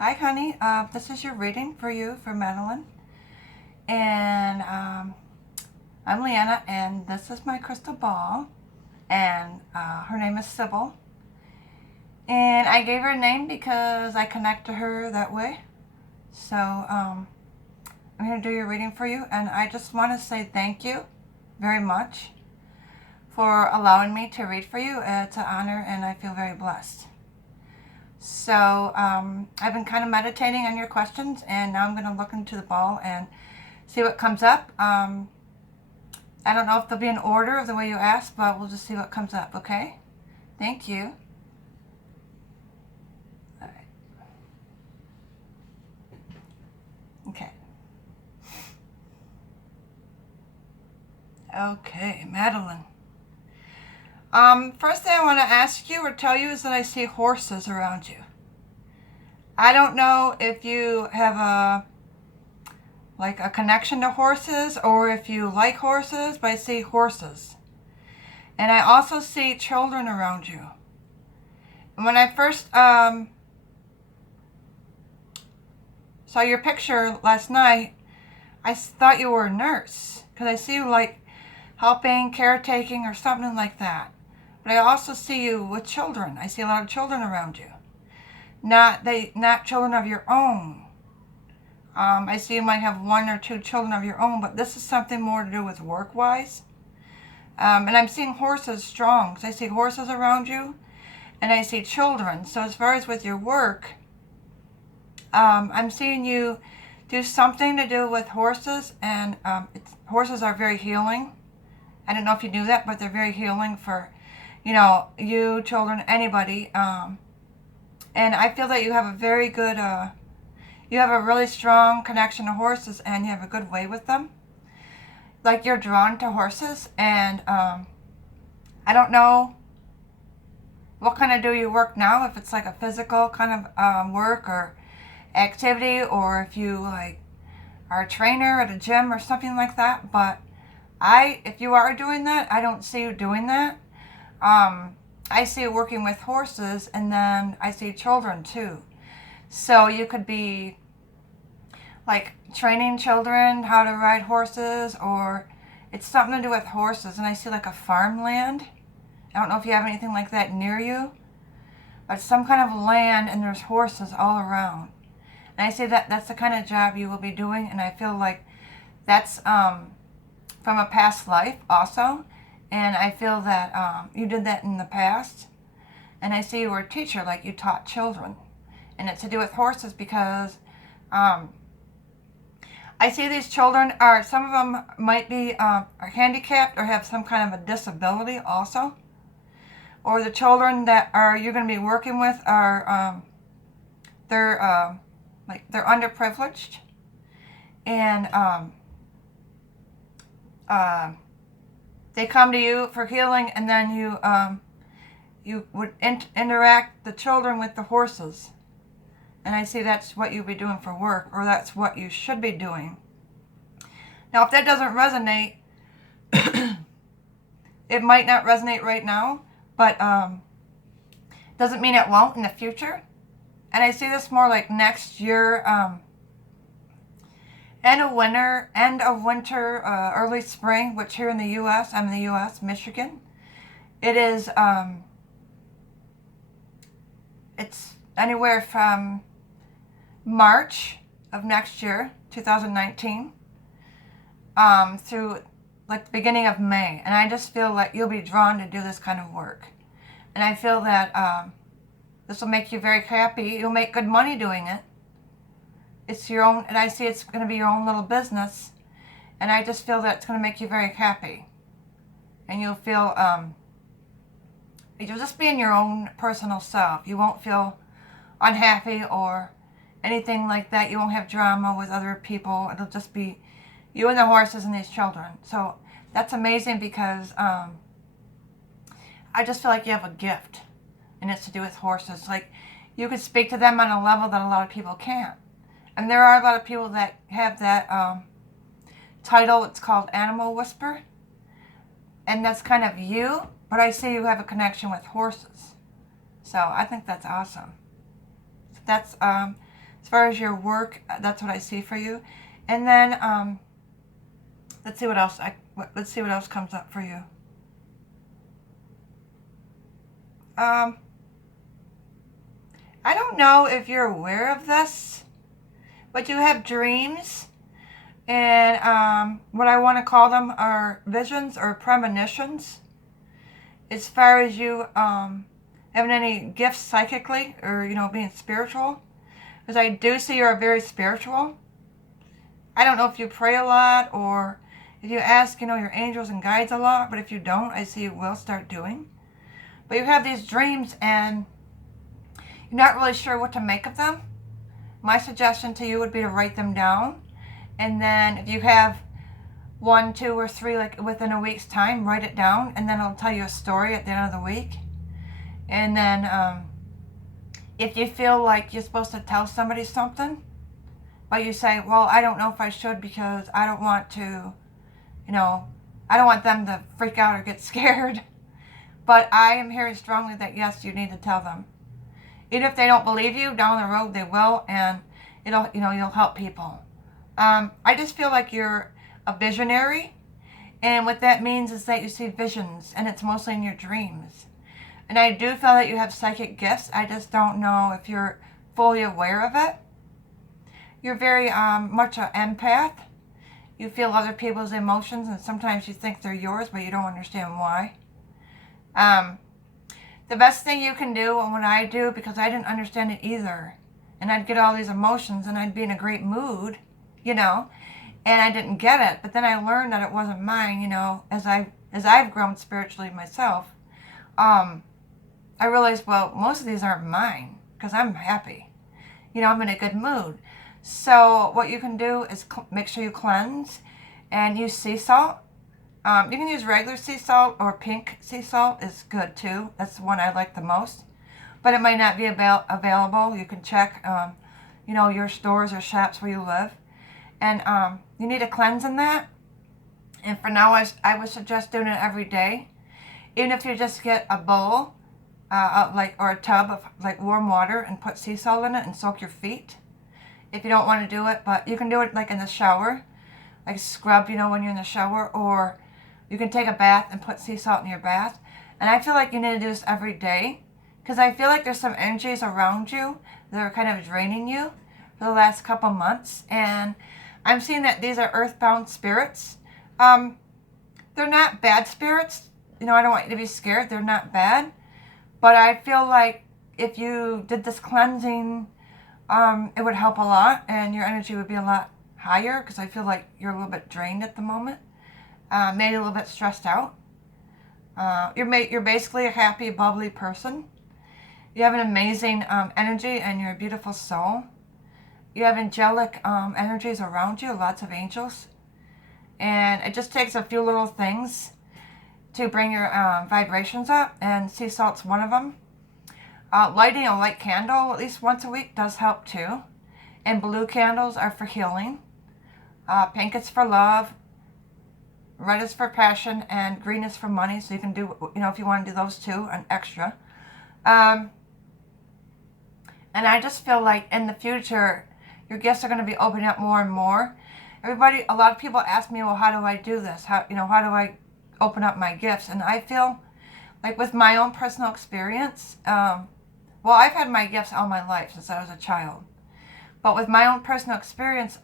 Hi, honey. This is your reading for you for Madeleine. And I'm Leanna, and this is my crystal ball. And her name is Sybil. And I gave her a name because I connect to her that way. So I'm going to do your reading for you. And I just want to say thank you very much for allowing me to read for you. It's an honor, and I feel very blessed. So I've been kind of meditating on your questions, and now I'm going to look into the ball and see what comes up. I don't know if there'll be an order of the way you ask, but we'll just see what comes up, okay? Thank you. All right. Okay. Okay, Madeleine. First thing I want to ask you or tell you is that I see horses around you. I don't know if you have a connection to horses or if you like horses, but I see horses. And I also see children around you. And when I first saw your picture last night, I thought you were a nurse because I see you like helping, caretaking, or something like that. But I also see you with children. I see a lot of children around you. Not children of your own. I see you might have one or two children of your own, but this is something more to do with work-wise. And I'm seeing horses strong. So I see horses around you, and I see children. So as far as with your work, I'm seeing you do something to do with horses, and horses are very healing. I don't know if you knew that, but they're very healing for, you, children, anybody. And I feel that you have a very good, you have a really strong connection to horses, and you have a good way with them. Like you're drawn to horses, and I don't know what kind of do you work now, if it's like a physical kind of work or activity, or if you like are a trainer at a gym or something like that. But if you are doing that, I don't see you doing that. I see you working with horses, and then I see children too. So you could be like training children how to ride horses, or it's something to do with horses. And I see like a farmland. I don't know if you have anything like that near you, but some kind of land, and there's horses all around. And I see that that's the kind of job you will be doing, and I feel like that's from a past life also. And I feel that you did that in the past. And I see you were a teacher, like you taught children. And it's to do with horses because I see these children some of them might be are handicapped or have some kind of a disability also. Or the children that you're going to be working with are they're underprivileged, and they come to you for healing, and then you would interact the children with the horses. And I see that's what you'll be doing for work, or that's what you should be doing. Now, if that doesn't resonate, it might not resonate right now, but doesn't mean it won't in the future. And I see this more like next year, end of winter, early spring, which here in the U.S., I'm in the U.S., Michigan, it is, it's anywhere from March of next year, 2019, through like the beginning of May. And I just feel like you'll be drawn to do this kind of work. And I feel that this will make you very happy. You'll make good money doing it. It's your own, and I see it's going to be your own little business. And I just feel that it's going to make you very happy. And you'll feel, you'll just be in your own personal self. You won't feel unhappy or anything like that. You won't have drama with other people. It'll just be you and the horses and these children. So that's amazing because I just feel like you have a gift, and it's to do with horses. Like you could speak to them on a level that a lot of people can't. And there are a lot of people that have that title. It's called Animal Whisper. And that's kind of you, but I see you have a connection with horses. So I think that's awesome. That's As far as your work, that's what I see for you. And then let's see what else. Let's see what else comes up for you. I don't know if you're aware of this, but you have dreams, and what I want to call them are visions or premonitions. As far as you having any gifts psychically, or being spiritual, because I do see you're very spiritual. I don't know if you pray a lot or if you ask, your angels and guides a lot, but if you don't, I see you will start doing. But you have these dreams and you're not really sure what to make of them. My suggestion to you would be to write them down. And then if you have 1, 2, or 3, like within a week's time, write it down. And then it'll tell you a story at the end of the week. And then if you feel like you're supposed to tell somebody something, but you say, well, I don't know if I should because I don't want to, I don't want them to freak out or get scared. But I am hearing strongly that, yes, you need to tell them. Even if they don't believe you, down the road they will, and you'll help people. I just feel like you're a visionary, and what that means is that you see visions, and it's mostly in your dreams. And I do feel that you have psychic gifts. I just don't know if you're fully aware of it. You're very much an empath. You feel other people's emotions, and sometimes you think they're yours, but you don't understand why. The best thing you can do, and what I do, because I didn't understand it either, and I'd get all these emotions, and I'd be in a great mood, and I didn't get it. But then I learned that it wasn't mine, as I've grown spiritually myself. I realized, well, most of these aren't mine, because I'm happy. I'm in a good mood. So what you can do is make sure you cleanse and use sea salt. You can use regular sea salt, or pink sea salt is good too. That's the one I like the most. But it might not be available. You can check, your stores or shops where you live. And you need a cleanse in that. And for now, I would suggest doing it every day. Even if you just get a bowl, or a tub of warm water and put sea salt in it and soak your feet. If you don't want to do it, but you can do it in the shower, scrub, when you're in the shower, or you can take a bath and put sea salt in your bath. And I feel like you need to do this every day, because I feel like there's some energies around you that are kind of draining you for the last couple months. And I'm seeing that these are earthbound spirits. They're not bad spirits. I don't want you to be scared. They're not bad. But I feel like if you did this cleansing, it would help a lot, and your energy would be a lot higher, because I feel like you're a little bit drained at the moment, maybe a little bit stressed out. You're basically a happy, bubbly person. You have an amazing energy, and you're a beautiful soul. You have angelic energies around you, lots of angels. And it just takes a few little things to bring your vibrations up, and sea salt's one of them. Lighting a light candle at least once a week does help too. And blue candles are for healing. Pink is for love. Red is for passion, and green is for money. So you can do, if you want to do those two, an extra. And I just feel like in the future, your gifts are going to be opening up more and more. A lot of people ask me, well, how do I do this? How do I open up my gifts? And I feel like with my own personal experience, I've had my gifts all my life since I was a child. But with my own personal experience,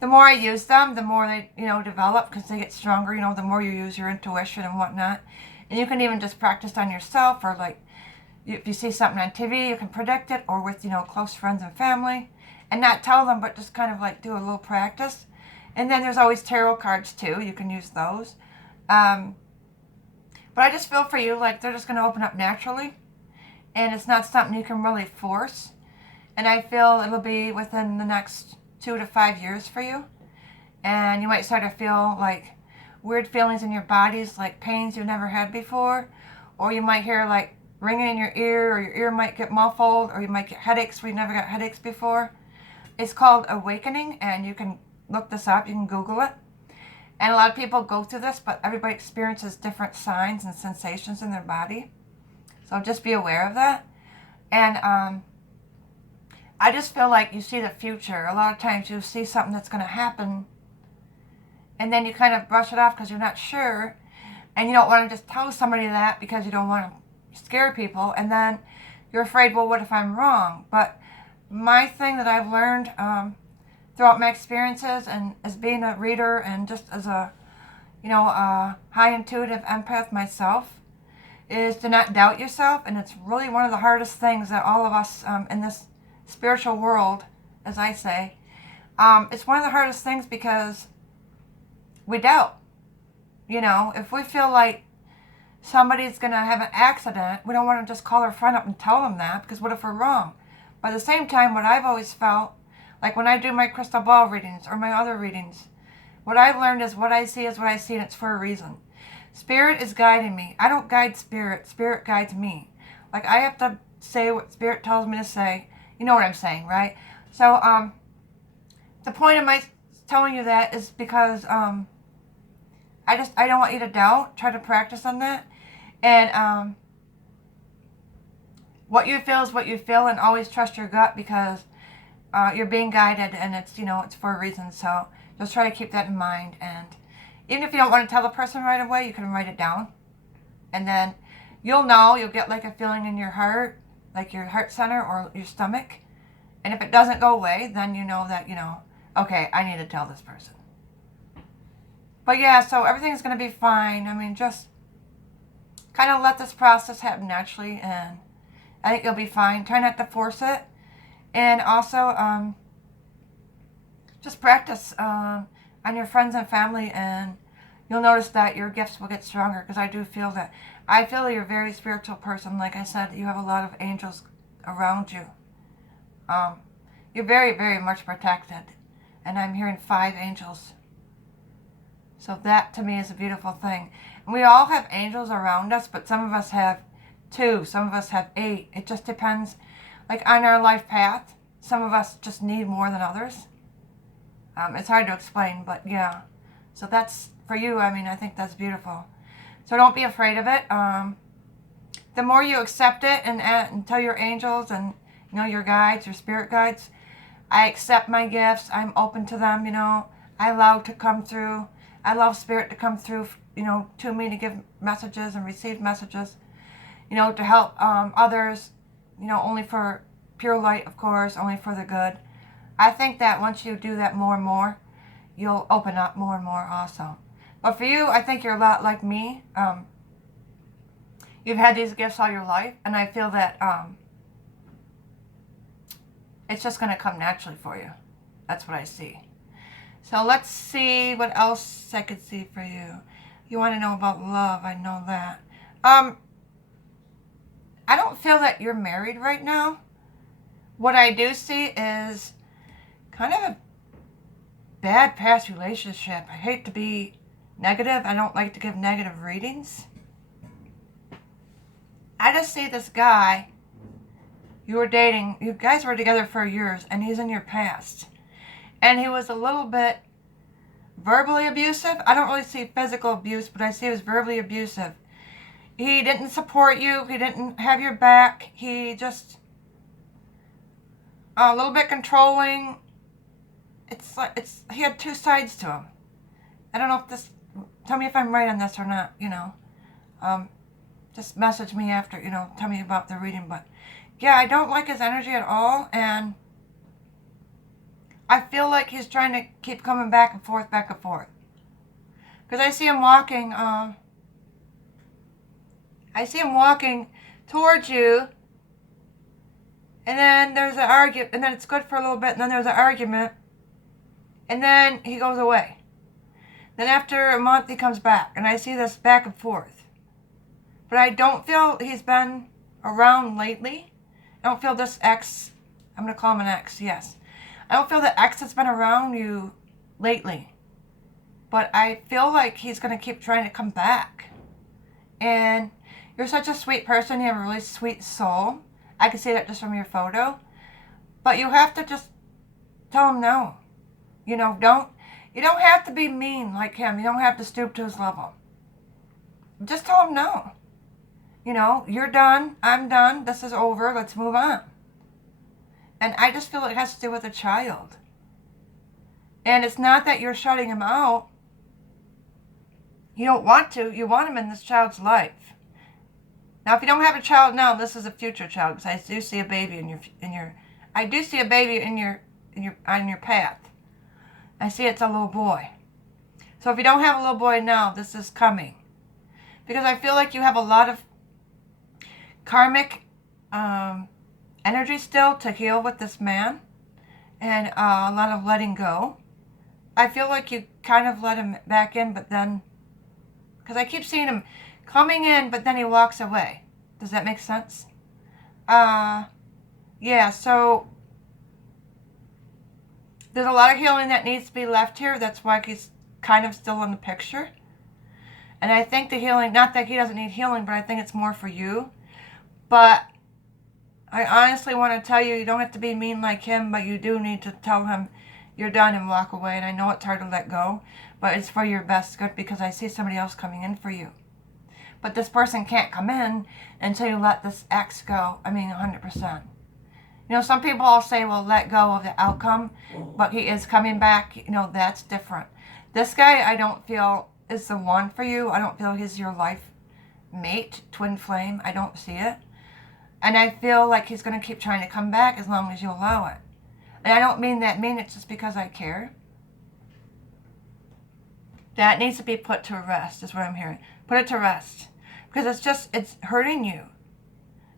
the more I use them, the more they, develop, because they get stronger, the more you use your intuition and whatnot. And you can even just practice on yourself, or if you see something on TV, you can predict it, or with, close friends and family, and not tell them, but just kind of do a little practice. And then there's always tarot cards too. You can use those. But I just feel for you, they're just going to open up naturally, and it's not something you can really force. And I feel it'll be within the next 2 to 5 years for you. And you might start to feel weird feelings in your bodies, like pains you've never had before. Or you might hear ringing in your ear, or your ear might get muffled, or you might get headaches where you never got headaches before. It's called awakening, and you can look this up. You can Google it. And a lot of people go through this, but everybody experiences different signs and sensations in their body. So just be aware of that. And I just feel like you see the future. A lot of times you see something that's going to happen, and then you kind of brush it off because you're not sure, and you don't want to just tell somebody that because you don't want to scare people, and then you're afraid, well, what if I'm wrong? But my thing that I've learned throughout my experiences and as being a reader and just as a, a high intuitive empath myself, is to not doubt yourself. And it's really one of the hardest things that all of us in this spiritual world, as I say, it's one of the hardest things because we doubt. If we feel like somebody's going to have an accident, we don't want to just call our friend up and tell them that, because what if we're wrong? But at the same time, what I've always felt, like when I do my crystal ball readings or my other readings, what I've learned is what I see is what I see, and it's for a reason. Spirit is guiding me. I don't guide spirit. Spirit guides me. Like, I have to say what spirit tells me to say. You know what I'm saying, right? So, the point of my telling you that is because I don't want you to doubt. Try to practice on that. And what you feel is what you feel, and always trust your gut, because you're being guided, and it's for a reason. So just try to keep that in mind. And even if you don't want to tell the person right away, you can write it down, and then you'll get like a feeling in your heart, like your heart center or your stomach. And if it doesn't go away, then you know that, okay, I need to tell this person. But yeah, so everything's going to be fine. I mean, just kind of let this process happen naturally, and I think you'll be fine. Try not to force it. And also, just practice on your friends and family, and you'll notice that your gifts will get stronger, because I feel you're a very spiritual person. Like I said, you have a lot of angels around you. You're very, very much protected. And I'm hearing 5 angels. So that, to me, is a beautiful thing. And we all have angels around us, but some of us have 2, some of us have 8. It just depends, like on our life path. Some of us just need more than others. It's hard to explain, but yeah. So that's, for you, I mean, I think that's beautiful. So don't be afraid of it. The more you accept it and tell your angels and, your guides, your spirit guides, I accept my gifts, I'm open to them, I allow to come through. I love spirit to come through, to me, to give messages and receive messages, to help others, only for pure light, of course, only for the good. I think that once you do that more and more, you'll open up more and more also. But for you, I think you're a lot like me. You've had these gifts all your life, and I feel that it's just going to come naturally for you. That's what I see. So let's see what else I could see for you. You want to know about love, I know that. I don't feel that you're married right now. What I do see is kind of a bad past relationship. I hate to be negative. I don't like to give negative readings. I just see this guy you were dating. You guys were together for years, and he's in your past. And he was a little bit verbally abusive. I don't really see physical abuse, but I see he was verbally abusive. He didn't support you. He didn't have your back. He just a little bit controlling. He had 2 sides to him. I don't know if this. Tell me if I'm right on this or not. Just message me after. Tell me about the reading. But yeah, I don't like his energy at all, and I feel like he's trying to keep coming back and forth, because I see him walking. I see him walking towards you, and then there's an argument, and then it's good for a little bit, and then there's an argument, and then he goes away. Then after a month, he comes back, and I see this back and forth. But I don't feel he's been around lately. I don't feel this ex, I'm going to call him an ex, yes. I don't feel the ex has been around you lately. But I feel like he's going to keep trying to come back. And you're such a sweet person. You have a really sweet soul. I can see that just from your photo. But you have to just tell him no. You don't have to be mean like him. You don't have to stoop to his level. Just tell him no. You're done. I'm done. This is over. Let's move on. And I just feel it has to do with a child. And it's not that you're shutting him out. You don't want to. You want him in this child's life. Now, if you don't have a child now, this is a future child, because I do see a baby I do see a baby on your path. I see it's a little boy. So if you don't have a little boy now, this is coming. Because I feel like you have a lot of karmic energy still to heal with this man. And a lot of letting go. I feel like you kind of let him back in, but then... Because I keep seeing him coming in, but then he walks away. Does that make sense? Yeah, so... There's a lot of healing that needs to be left here. That's why he's kind of still in the picture. And I think the healing, not that he doesn't need healing, but I think it's more for you. But I honestly want to tell you, you don't have to be mean like him, but you do need to tell him you're done and walk away. And I know it's hard to let go, but it's for your best good, because I see somebody else coming in for you. But this person can't come in until you let this ex go. I mean, 100%. You know, some people all say, well, let go of the outcome, but he is coming back. You know, that's different. This guy, I don't feel is the one for you. I don't feel he's your life mate, twin flame. I don't see it. And I feel like he's going to keep trying to come back as long as you allow it. And I don't mean that mean, it's just because I care. That needs to be put to rest, is what I'm hearing. Put it to rest. Because it's hurting you.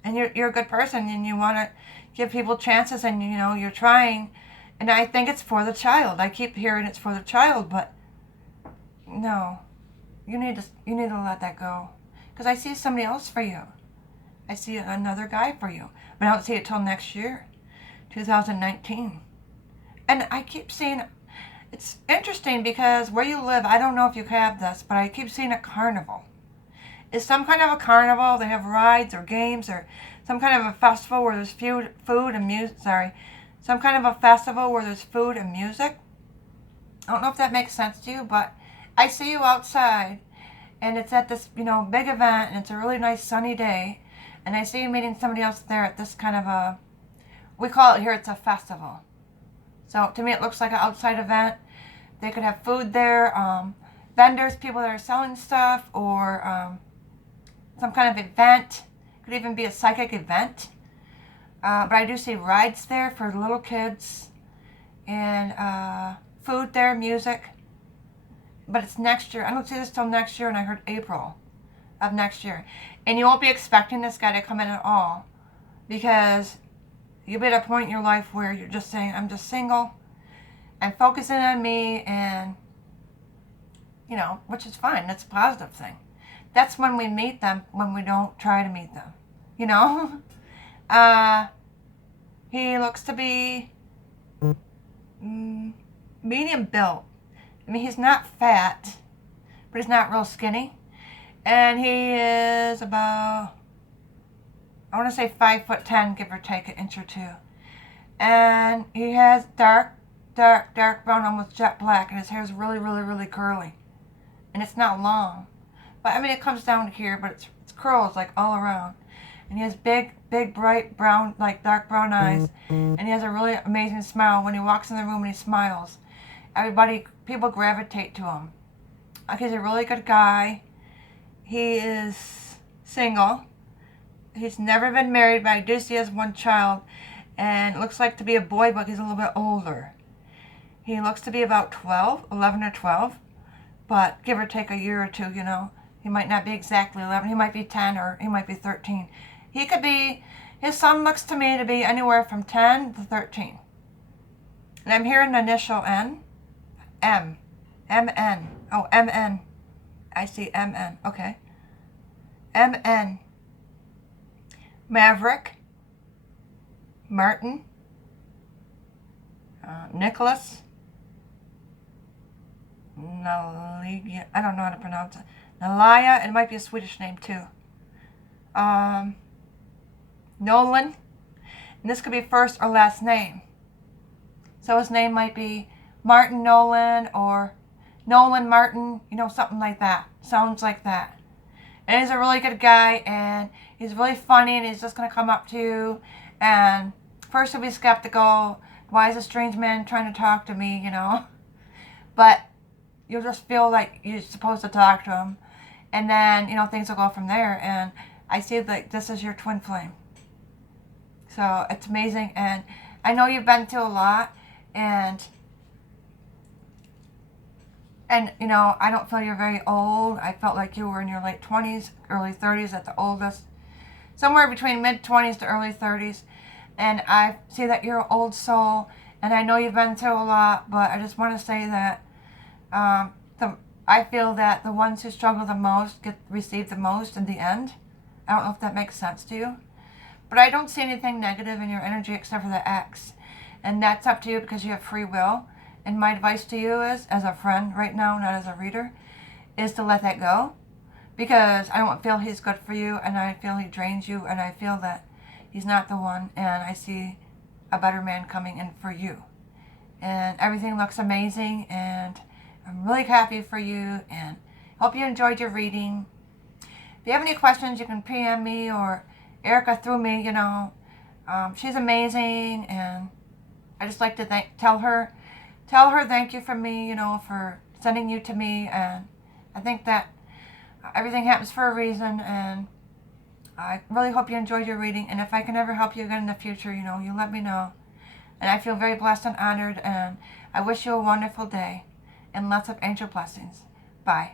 And you're a good person, and you want to give people chances, and you know, you're trying. And I think it's for the child. I keep hearing it's for the child, but no. You need to let that go. Because I see somebody else for you. I see another guy for you. But I don't see it till next year, 2019. And I keep seeing, it's interesting because where you live, I don't know if you have this, but I keep seeing a carnival. It's some kind of a carnival. They have rides or games or some kind of a festival where there's food and music. Sorry. Some kind of a festival where there's food and music. I don't know if that makes sense to you, but I see you outside, and it's at this, you know, big event, and it's a really nice sunny day, and I see you meeting somebody else there at this kind of a, we call it here, it's a festival. So to me, it looks like an outside event. They could have food there, vendors, people that are selling stuff, or some kind of event. Could even be a psychic event. But I do see rides there for little kids, and food there, music. But it's next year. I don't see this till next year, and I heard April of next year. And you won't be expecting this guy to come in at all, because you'll be at a point in your life where you're just saying, I'm just single and focusing on me, and, you know, which is fine. That's a positive thing. That's when we meet them, when we don't try to meet them, you know? He looks to be medium built. I mean, he's not fat, but he's not real skinny. And he is about, I want to say 5'10", give or take an inch or two. And he has dark brown, almost jet black, and his hair is really, really, really curly. And it's not long. But, I mean, it comes down here, but it's curls, like, all around. And he has big, bright brown, like, dark brown eyes. And he has a really amazing smile. When he walks in the room and he smiles, people gravitate to him. He's a really good guy. He is single. He's never been married, but I do see he has one child. And it looks like to be a boy, but he's a little bit older. He looks to be about 11 or 12. But give or take a year or two, you know. He might not be exactly 11. He might be 10, or he might be 13. He could be, his son looks to me to be anywhere from 10 to 13. And I'm hearing the initial N. M-N. Oh, M-N. I see M-N. Okay. M-N. Maverick. Martin. Nicholas. Nalia. I don't know how to pronounce it. Nalia. It might be a Swedish name too. Nolan. And this could be first or last name. So his name might be Martin Nolan, or Nolan Martin, you know, something like that. Sounds like that. And he's a really good guy, and he's really funny, and he's just going to come up to you, and first you'll be skeptical. Why is a strange man trying to talk to me, you know? But you'll just feel like you're supposed to talk to him. And then, you know, things will go from there. And I see that this is your twin flame. So it's amazing. And I know you've been through a lot. And you know, I don't feel you're very old. I felt like you were in your late 20s, early 30s at the oldest. Somewhere between mid-20s to early 30s. And I see that you're an old soul. And I know you've been through a lot. But I just want to say that I feel that the ones who struggle the most receive the most in the end. I don't know if that makes sense to you. But I don't see anything negative in your energy except for the X. And that's up to you because you have free will. And my advice to you is, as a friend right now, not as a reader, is to let that go. Because I don't feel he's good for you, and I feel he drains you, and I feel that he's not the one, and I see a better man coming in for you. And everything looks amazing, and I'm really happy for you, and hope you enjoyed your reading. If you have any questions, you can PM me or Erica through me, you know. She's amazing, and I just like to tell her thank you from me, you know, for sending you to me. And I think that everything happens for a reason, and I really hope you enjoyed your reading. And if I can ever help you again in the future, you know, you let me know. And I feel very blessed and honored, and I wish you a wonderful day and lots of angel blessings. Bye.